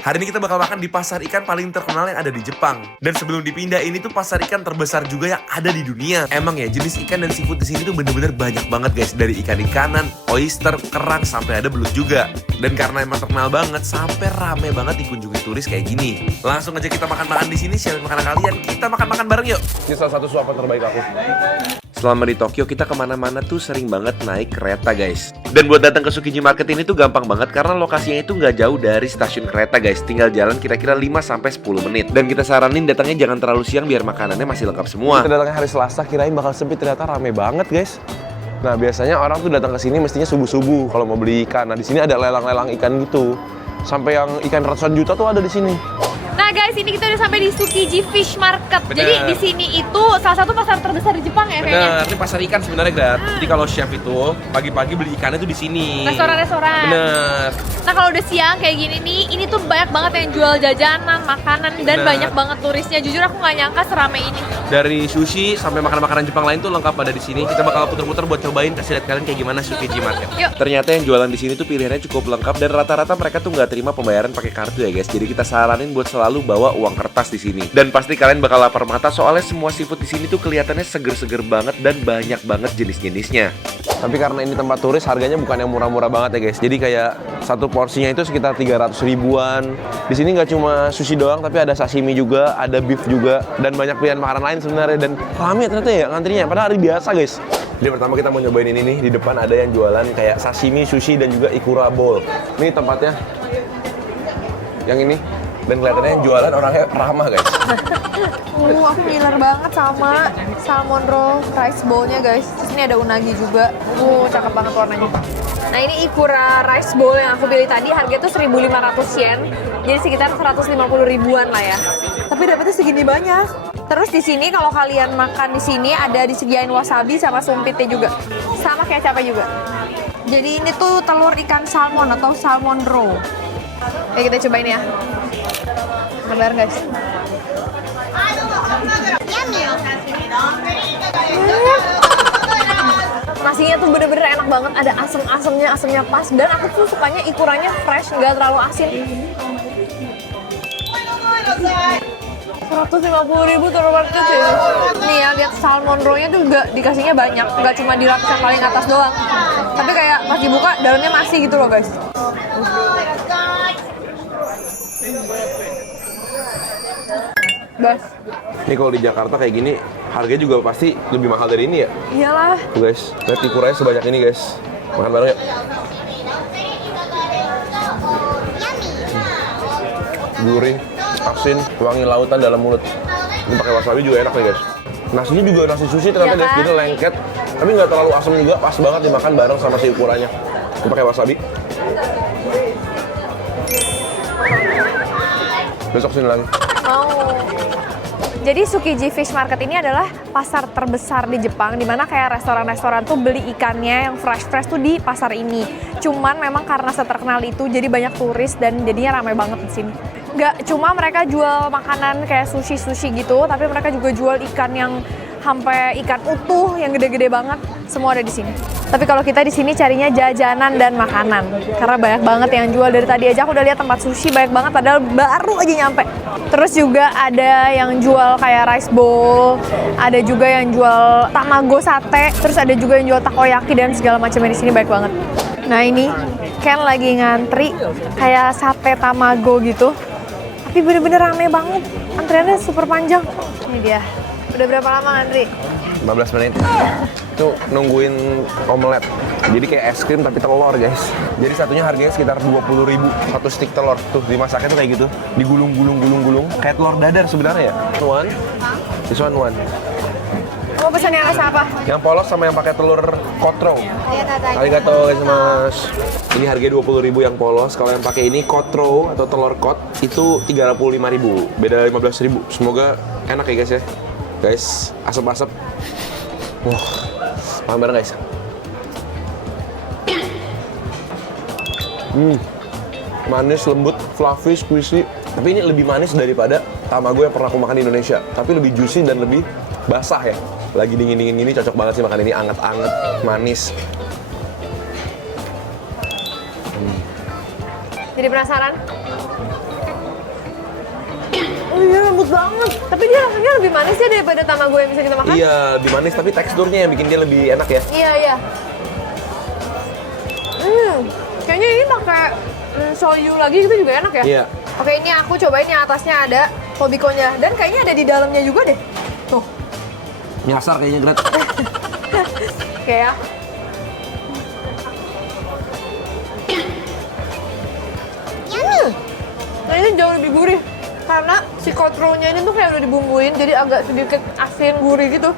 Hari ini kita bakal makan di pasar ikan paling terkenal yang ada di Jepang. Dan sebelum dipindah, ini tuh pasar ikan terbesar juga yang ada di dunia. Emang ya, jenis ikan dan seafood di sini tuh bener-bener banyak banget guys. Dari ikan-ikanan, oyster, kerang, sampai ada belut juga. Dan karena emang terkenal banget, sampai rame banget dikunjungi turis kayak gini. Langsung aja kita makan-makan di sini, share makanan kalian. Kita makan-makan bareng yuk. Ini salah satu suapan terbaik aku. Selama di Tokyo, kita kemana-mana tuh sering banget naik kereta guys. Dan buat datang ke Tsukiji Market ini tuh gampang banget karena lokasinya itu nggak jauh dari stasiun kereta guys. Tinggal jalan kira-kira 5-10 menit. Dan kita saranin datangnya jangan terlalu siang biar makanannya masih lengkap semua. Kita datangnya hari Selasa, kirain bakal sepi, ternyata rame banget guys. Nah biasanya orang tuh datang ke sini mestinya subuh-subuh kalau mau beli ikan. Nah di sini ada lelang-lelang ikan gitu. Sampai yang ikan ratusan juta tuh ada di sini. Nah guys, ini kita udah sampai di Tsukiji Fish Market. Bener. Jadi di sini itu salah satu pasar terbesar di Jepang ya kayaknya. Bener, ini pasar ikan sebenarnya Grat. Jadi kalau chef itu pagi-pagi beli ikannya tuh di sini. Restoran-restoran. Bener. Nah kalau udah siang kayak gini nih, ini tuh banyak banget yang jual jajanan, makanan, dan Bener. banyak banget turisnya. Jujur aku nggak nyangka seramai ini. Dari sushi sampai makanan-makanan Jepang lain tuh lengkap ada di sini. Kita bakal puter-puter buat cobain, kasih lihat kalian kayak gimana Tsukiji Market. Yuk. Ternyata yang jualan di sini tuh pilihannya cukup lengkap dan rata-rata mereka tuh nggak terima pembayaran pakai kartu ya guys. Jadi kita saranin buat selalu bawa uang kertas di sini. Dan pasti kalian bakal lapar mata soalnya semua seafood di sini tuh kelihatannya seger-seger banget dan banyak banget jenis-jenisnya. Tapi karena ini tempat turis, harganya bukan yang murah-murah banget ya guys. Jadi kayak satu porsinya itu sekitar 300 ribuan. Di sini nggak cuma sushi doang, tapi ada sashimi juga, ada beef juga, dan banyak pilihan makanan lain sebenarnya. Dan rame ternyata ya ngantrinya, padahal hari biasa guys. Jadi pertama kita mau nyobain ini nih, di depan ada yang jualan kayak sashimi, sushi, dan juga ikura bowl. Ini tempatnya yang ini. Dan kelihatannya yang jualan orangnya ramah guys. Aku ngiler banget sama salmon roll rice bowl-nya guys. Terus ini ada unagi juga. Cakep banget warnanya. Nah ini ikura rice bowl yang aku pilih tadi, harganya tuh 1.500 yen. Jadi sekitar 150 ribuan lah ya. Tapi dapetnya segini banyak. Terus di sini kalau kalian makan di sini ada disediain wasabi sama sumpitnya juga. Sama kecapnya juga. Jadi ini tuh telur ikan salmon atau salmon roll. Oke, kita cobain ya. Benar guys. Nasinya tuh bener-bener enak banget, ada asem-asemnya, asemnya pas, dan aku tuh sukanya ikuranya fresh, nggak terlalu asin. 150.000 telur market sih. Nih ya, lihat salmon roll-nya tuh juga dikasihnya banyak, nggak cuma di lapisan paling atas doang. Tapi kayak pas dibuka, dalamnya masih gitu loh guys. Guys, Ini kalau di Jakarta kayak gini, harganya juga pasti lebih mahal dari ini ya. iyalah. Tuh guys, lihat ikuranya sebanyak ini guys. Makan bareng yuk. Gurih, asin, wangi lautan dalam mulut. Ini pakai wasabi juga enak nih guys. Nasinya juga nasi sushi ternyata Iya guys, kan? jadi lengket. Tapi nggak terlalu asam juga, pas banget dimakan bareng sama si ukurannya. Ini pakai wasabi. Besok sini lagi. Mau. Jadi Tsukiji Fish Market ini adalah pasar terbesar di Jepang, dimana kayak restoran-restoran tuh beli ikannya yang fresh-fresh tuh di pasar ini. Cuman memang karena seterkenal itu jadi banyak turis dan jadinya ramai banget di sini. Gak cuma mereka jual makanan kayak sushi-sushi gitu, tapi mereka juga jual ikan yang sampai ikan utuh yang gede-gede banget, semua ada di sini. Tapi kalau kita di sini carinya jajanan dan makanan, karena banyak banget yang jual. Dari tadi aja aku udah lihat tempat sushi banyak banget, padahal baru aja nyampe. Terus juga ada yang jual kayak rice bowl, ada juga yang jual tamago sate, terus ada juga yang jual takoyaki dan segala macamnya di sini banyak banget. Nah ini Ken lagi ngantri kayak sate tamago gitu, tapi bener-bener rame banget, antriannya super panjang. Ini dia. Udah berapa lama ngantri? 15 menit. Itu nungguin omelet. Jadi kayak es krim tapi telur guys. Jadi satunya harganya sekitar 20.000 satu stick telur. Tuh dimasaknya tuh kayak gitu. Digulung-gulung. Kayak telur dadar sebenarnya ya. One. This one. Mau pesan yang rasa apa? Yang polos sama yang pakai telur kotro. Arigato mas. Ini harganya 20.000 yang polos. Kalau yang pakai ini kotro atau telur kot itu 35.000. Beda 15.000. Semoga enak ya guys ya. Guys, asap-asap. Wah, makan bareng guys. Manis, lembut, fluffy, squishy. Tapi ini lebih manis daripada tamago yang pernah aku makan di Indonesia. Tapi lebih juicy dan lebih basah ya. Lagi dingin-dingin gini cocok banget sih makan ini, anget-anget, manis. Jadi penasaran? banget. Tapi dia rasanya lebih manis ya daripada tamago yang bisa kita makan. Iya, lebih manis tapi teksturnya yang bikin dia lebih enak ya. Iya, iya. Kayaknya ini pakai soyu lagi gitu juga enak ya? Iya. Oke, ini aku cobain yang atasnya ada tobiko-nya. Dan kayaknya ada di dalamnya juga deh. Tuh. Nyasar kayaknya, Gret. Oke ya. Nah, ini jauh lebih gurih. Karena si kotronya ini tuh kayak udah dibumbuin, jadi agak sedikit asin gurih gitu.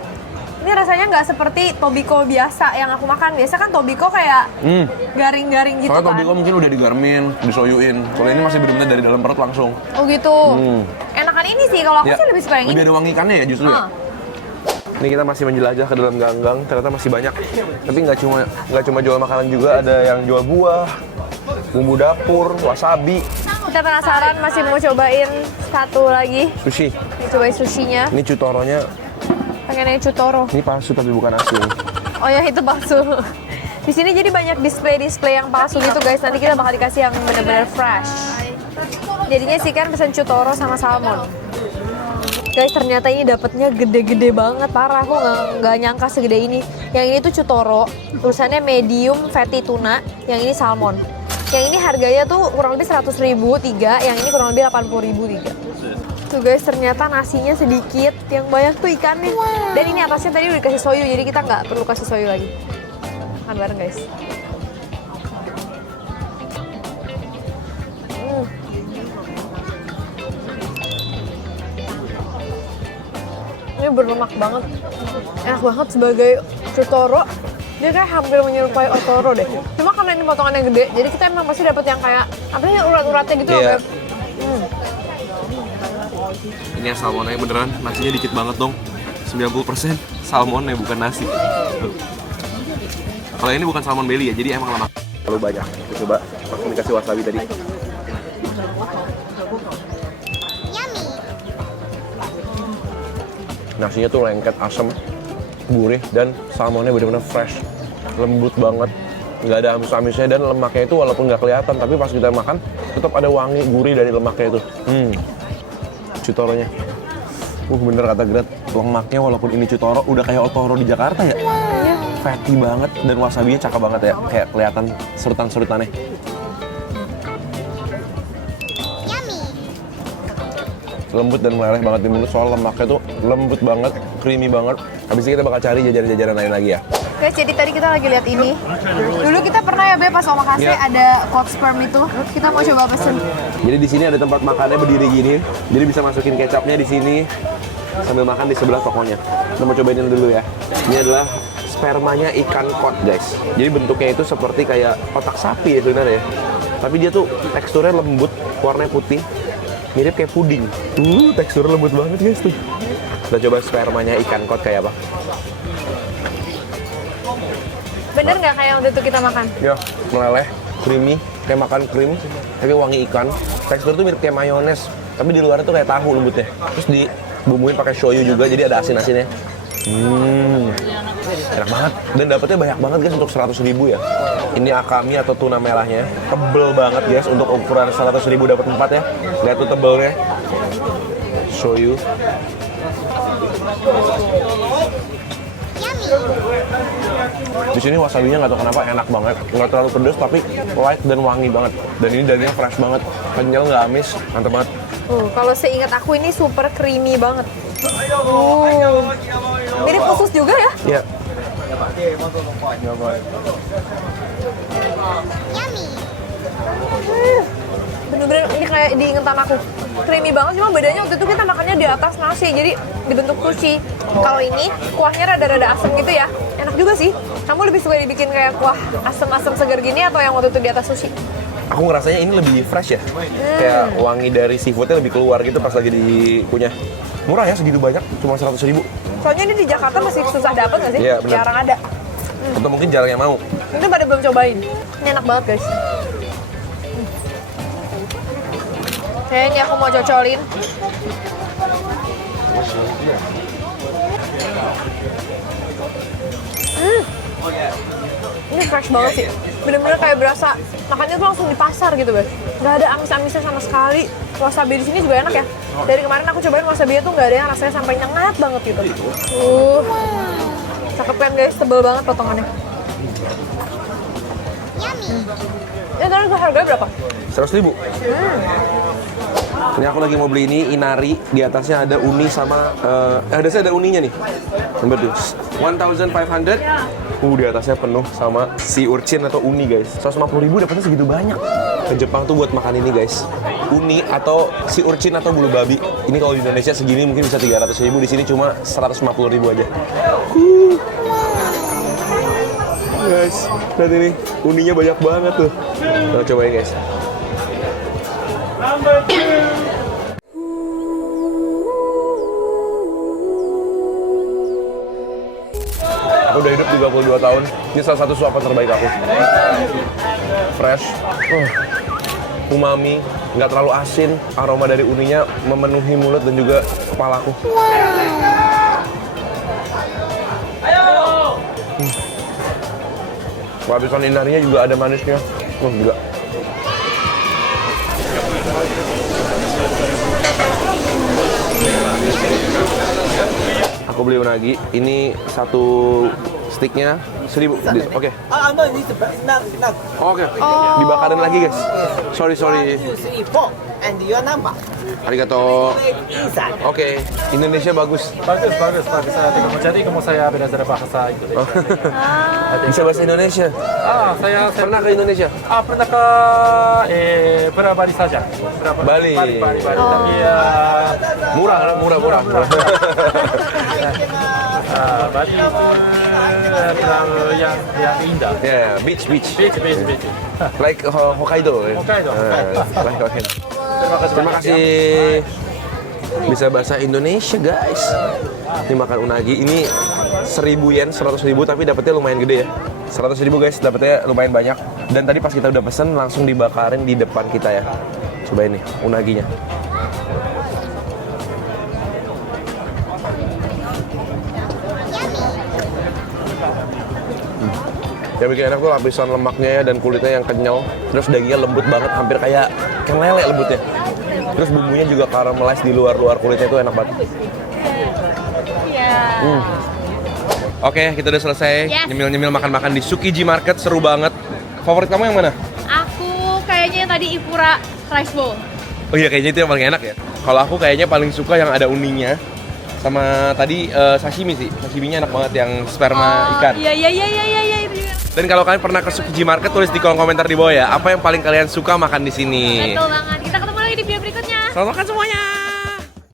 Ini rasanya nggak seperti tobiko biasa yang aku makan. Biasa kan tobiko kayak garing-garing gitu. Soalnya kan. tobiko mungkin udah digarmin, disoyuin. Kalau ini masih benar-benar dari dalam perut langsung. Oh gitu. Enakan ini sih, kalau aku Ya, sih lebih suka yang lebih ini. ada wangi ikannya ya justru ya. Ini kita masih menjelajah ke dalam ganggang, ternyata masih banyak. Tapi nggak cuma jual makanan juga, ada yang jual buah, bumbu dapur, wasabi, Kita penasaran, masih mau cobain satu lagi. sushi. Cobain sushinya. Ini cutoronya, Pengen yang cutoro. ini palsu tapi bukan asli. Oh ya, itu palsu. Di sini jadi banyak display yang palsu gitu guys. Nanti kita bakal dikasih yang benar-benar fresh. Jadinya sih kan pesen cutoro sama salmon. Guys, ternyata ini dapatnya gede-gede banget, parah. Aku nggak nyangka segede ini. Yang ini tuh cutoro, tulisannya medium fatty tuna. Yang ini salmon. Yang ini harganya tuh kurang lebih 100.000 tiga, yang ini kurang lebih 80.000 tiga. Tuh guys, ternyata nasinya sedikit, yang banyak tuh ikannya. Dan ini atasnya tadi udah dikasih soyu, jadi kita nggak perlu kasih soyu lagi. Makan bareng guys. Ini berlemak banget, enak banget sebagai cutoro. Dia kayak hampir menyerupai otoro deh. Cuma karena ini potongannya gede, jadi kita emang pasti dapet yang kayak apa sih urat-uratnya gitu loh, Iya. Beb. Ini yang salmonnya beneran, nasinya dikit banget dong. 90% salmonnya bukan nasi. Tuh. Kalau ini bukan salmon belly ya, jadi emang lemak. Terlalu banyak. Kita coba langsung dikasih wasabi tadi. Nasinya tuh lengket, asem, gurih, dan salmonnya benar-benar fresh, lembut banget, nggak ada amis-amisnya, dan lemaknya itu walaupun nggak kelihatan, tapi pas kita makan tetap ada wangi gurih dari lemaknya itu. Cutoronya, bener kata Gret, lemaknya walaupun ini cutoro udah kayak otoro di Jakarta ya, fatty banget, dan wasabinya cakep banget ya, kayak kelihatan serutan-serutannya. Lembut dan meleleh banget di mulut, soal lemaknya tuh lembut banget, creamy banget. Habis ini kita bakal cari jajanan-jajanan lain lagi ya. Guys, jadi tadi kita lagi lihat ini. Dulu kita pernah ya, Be, pas omakase Iya. ada cold sperm itu. Kita mau coba pesen. Jadi di sini ada tempat makannya berdiri gini, jadi bisa masukin kecapnya di sini sambil makan di sebelah tokonya. Kita mau cobain dulu ya. Ini adalah spermanya ikan kod guys. Jadi bentuknya itu seperti kayak otak sapi ya sebenarnya. Tapi dia tuh teksturnya lembut, warnanya putih, mirip kayak puding. Teksturnya lembut banget guys tuh. Kita coba spermanya ikan kod kayak apa? Bener nggak kayak waktu itu kita makan? Ya, meleleh, creamy, kayak makan krim, tapi wangi ikan. Tekstur tuh mirip kayak mayones, tapi di luarnya tuh kayak tahu lembutnya. Terus dibumbuin pakai shoyu juga, jadi ada asin-asinnya. Enak banget. Dan dapetnya banyak banget guys untuk 100.000 ya. Ini akami atau tuna merahnya, tebel banget guys untuk ukuran 100.000 dapat 4 ya. Lihat tuh tebelnya. Shoyu. Di sini wasabinya nggak tahu kenapa enak banget, nggak terlalu pedas tapi light dan wangi banget. Dan ini dagingnya fresh banget, kenyal nggak amis, mantap banget. Kalau seingat aku ini super creamy banget. Mirip usus juga ya? Iya. Bener-bener ini kayak diinget sama aku. Creamy banget, cuma bedanya waktu itu kita makannya di atas nasi, jadi dibentuk sushi. Kalau ini kuahnya rada-rada asam gitu ya. Enak juga sih. Kamu lebih suka dibikin kayak kuah asam-asam segar gini atau yang waktu itu di atas sushi? Aku ngerasanya ini lebih fresh ya, kayak wangi dari seafoodnya lebih keluar gitu pas lagi dikunyah. Murah ya segitu banyak, cuma 100.000. Soalnya ini di Jakarta masih susah dapat nggak sih? Iya, benar. Jarang ada. Atau mungkin jarang yang mau. Mungkin pada belum cobain. Ini enak banget guys. Kayaknya aku mau cocolin. Ini fresh banget sih. Bener-bener kayak berasa makannya tuh langsung di pasar gitu guys. Nggak ada amis-amisnya sama sekali. Wasabi di sini juga enak ya. Dari kemarin aku cobain wasabi tuh nggak ada yang rasanya sampai nyengat banget gitu. Cakep kan guys, tebel banget potongannya. Ini tadi harganya berapa? 100.000. Ini aku lagi mau beli ini inari, di atasnya ada uni sama atasnya ada uninya nih. Nomor 1,500. Di atasnya penuh sama sea urchin atau uni guys. 150.000 dapatnya segitu banyak. Ke Jepang tuh buat makan ini guys. Uni atau sea urchin atau bulu babi. Ini kalau di Indonesia segini mungkin bisa 300.000, di sini cuma 150.000 aja. Guys, lihat ini, uninya banyak banget tuh. Nah, cobain guys. Aku udah hidup 32 tahun. Ini salah satu suapan terbaik aku. Fresh, umami, nggak terlalu asin. Aroma dari uninya memenuhi mulut dan juga kepalaku. Lapisan inarinya juga ada manisnya. Gila. Aku beli unagi. Ini satu sticknya 1.000. Oke. No, it's the best. Not. Oke. Dibakarin lagi guys. Sorry. 2, 3, 4. And your number. Arigato. Inside. Oke. Indonesia bagus. Bagus. Jadi kamu saya belajar bahasa Indonesia. Bisa bahasa Indonesia. Saya Pernah ke Indonesia? pernah ke Bali saja. Bali. Tapi Murah. Bali itu yang indah. Ya, beach. Beach. Like Hokkaido. Hokkaido. Like Hokkaido. Terima kasih. Bisa bahasa Indonesia guys. Ini makan unagi. Ini 1.000 yen, 100.000 tapi dapetnya lumayan gede ya. 100.000 guys, dapetnya lumayan banyak. Dan tadi pas kita udah pesen langsung dibakarin di depan kita ya. Cobain nih unaginya. Yang bikin enak tuh lapisan lemaknya ya dan kulitnya yang kenyal. Terus dagingnya lembut banget, hampir kayak lele lembutnya. Terus bumbunya juga caramelize di luar kulitnya itu enak banget. Oke, kita udah selesai nyemil-nyemil makan-makan di Tsukiji Market, seru banget. Favorit kamu yang mana? Aku kayaknya yang tadi Ipura Rice Bowl. Oh iya, kayaknya itu yang paling enak ya. Kalau aku kayaknya paling suka yang ada uninya. Sama tadi sashimi sih. Sashiminya enak banget yang sperma ikan. Iya itu juga. Dan kalau kalian pernah ke Tsukiji Market, tulis di kolom komentar di bawah ya. Apa yang paling kalian suka makan di sini? Betul banget. Kita ketemu lagi di video berikutnya. Selamat makan semuanya.